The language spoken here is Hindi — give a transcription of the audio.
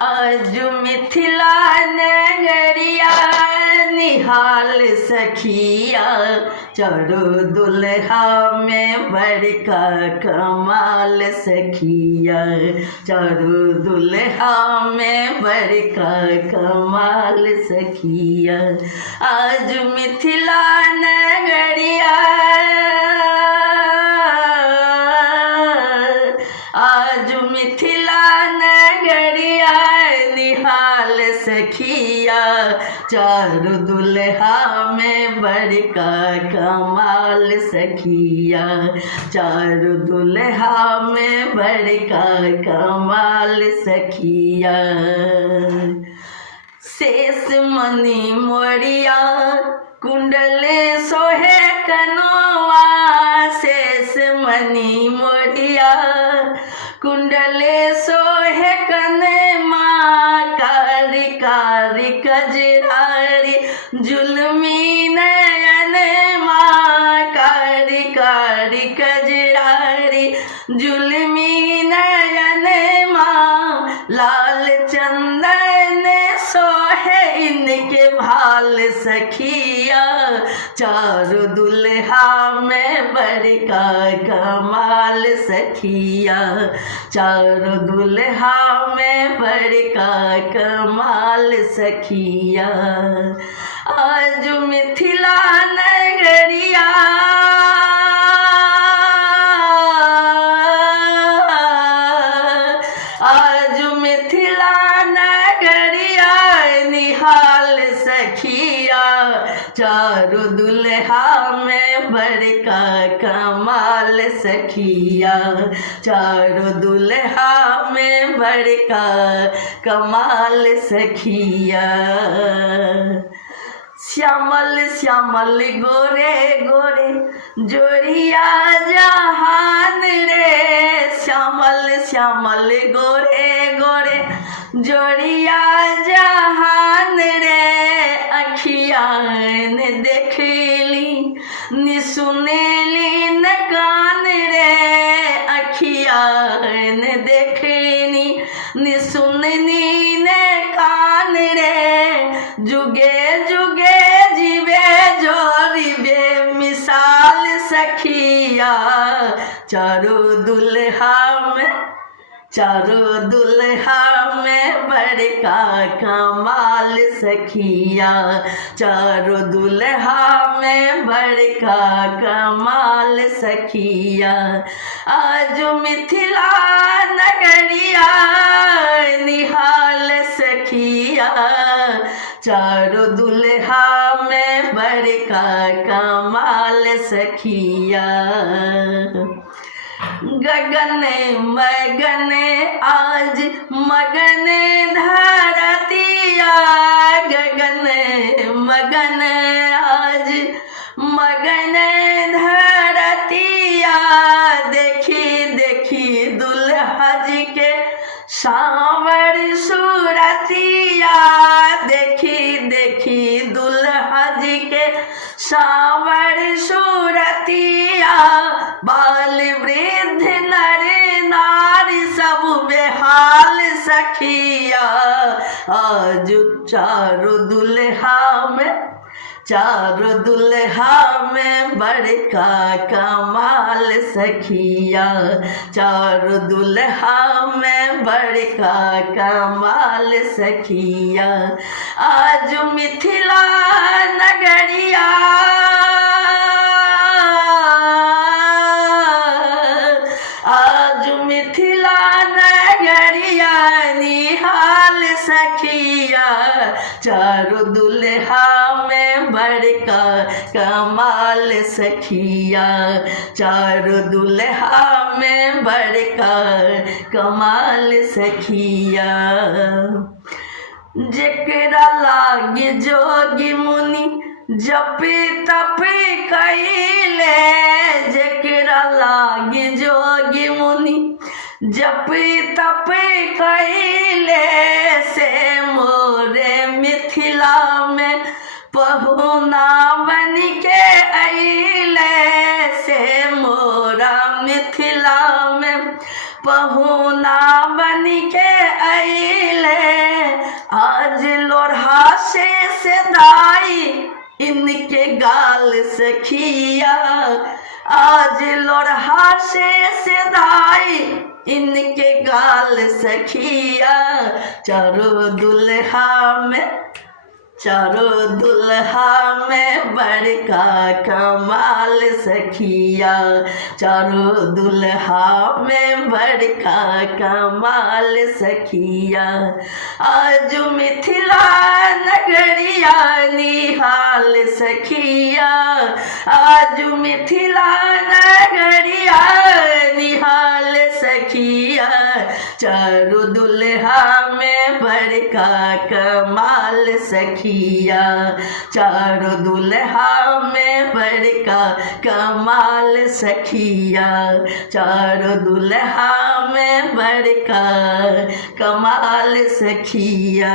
आज मिथिला नगरिया निहाल सखिया, चारो दुल्हा में बड़का कमाल सखिया, चारो दुल्हा में बड़का कमाल सखिया। आज मिथिला नगरिया, आज मिथिला नगरिया निहाल सखिया, चारो दुल्हा में बड़का कमाल सखिया, चारो दुल्हा में बड़का कमाल सखिया। शेष मणि मोरिया कुंडले सोहे कनोवा, शेष मणि मोरिया कुंडले सोहे कनमा, कारी कारी कजरारी जुल्मी नयन माँ, कारी कारी कजरारी जुल्मी नयन माँ, लाल चंदन सोहे इनके भाल सखिया, चारो दुल्हा में बड़का कमाल सखिया, चारो दुल्हा में बड़का कमाल सखिया। आज मिथिला नगरिया, आज मिथिला नगरिया निहाल सखिया, चारो दुल्हा में बड़का कमाल सखिया, चारो दुल्हा में बड़का कमाल सखिया। श्यामल श्यामल गोरे गोरे जोड़िया जहान रे, श्यामल श्यामल गोरे गोरे जोड़िया जहान रे, अखिया ने देखली नि सुनेली न कान रे, अखिया ने देखनी नि सुननी न कान रे, जुगे जुगे जीवे जोड़िबे मिसाल सखिया, चारो दुल्हा में, चारो दुल्हा में बड़का कमाल सखिया, चारो दुल्हा में बड़का कमाल सखिया। आज मिथिला नगरिया निहाल सखिया, चारो दुल्हा में बड़का कमाल सखिया। गगन मगन आज मगन धरतिया, गगन मगन आज मगन धरतिया, देखी देखी दुल्हा जी के सांवर सूरतिया, देखी देखी दुल्हा जी के सांवर सूरतिया, बाल वृद्ध नर नारी सब बेहाल सखिया, आज चारो दुल्हा में, चारो दुल्हा में बड़का कमाल सखिया, चारो दुल्हा में बड़का कमाल सखिया। आज मिथिला नगरिया, आज मिथिला नगरिया निहाल सखिया, चारो दुल्हा में बड़का कमाल सखिया, चारो दुल्हा में बड़का कमाल सखिया। जेकरा लागे जोगी मुनि जपे तपे कइले, जेकरा लागे जोगी मुनि जपे तपे कइले, से मोरे मिथिला में पहुना बन के अइले, से मोरा मिथिला में पहुना बन के अइले, आज लोढ़ा से दाई इनके गाल सखिया, आज लोढ़ा से दाई इनके गाल सखिया। चारों दुल्हा में बड़का कमाल सखिया, चारों दुल्हा में बड़का कमाल सखिया। आज मिथिला नगरिया निहाल सखिया, आज मिथिला नगरिया निहाल सखिया। चारों दुल्हा में बड़का कमाल सखिया, चारों दुल्हा में बड़का कमाल सखिया, चारों दुल्हा में बड़का कमाल सखिया।